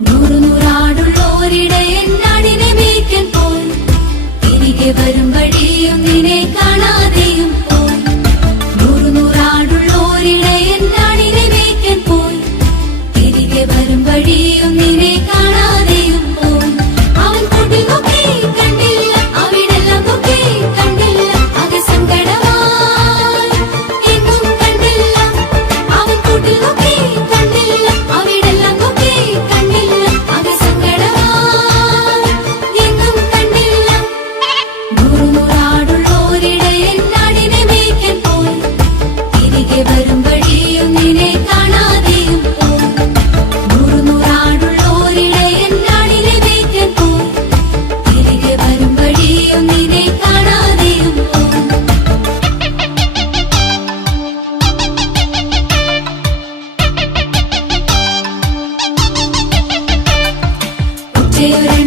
നൂറുനൂറാടുള്ളോരിടെ എന്നടിനെ മീക്കൻ പോയി. തിരികെ വരും libre.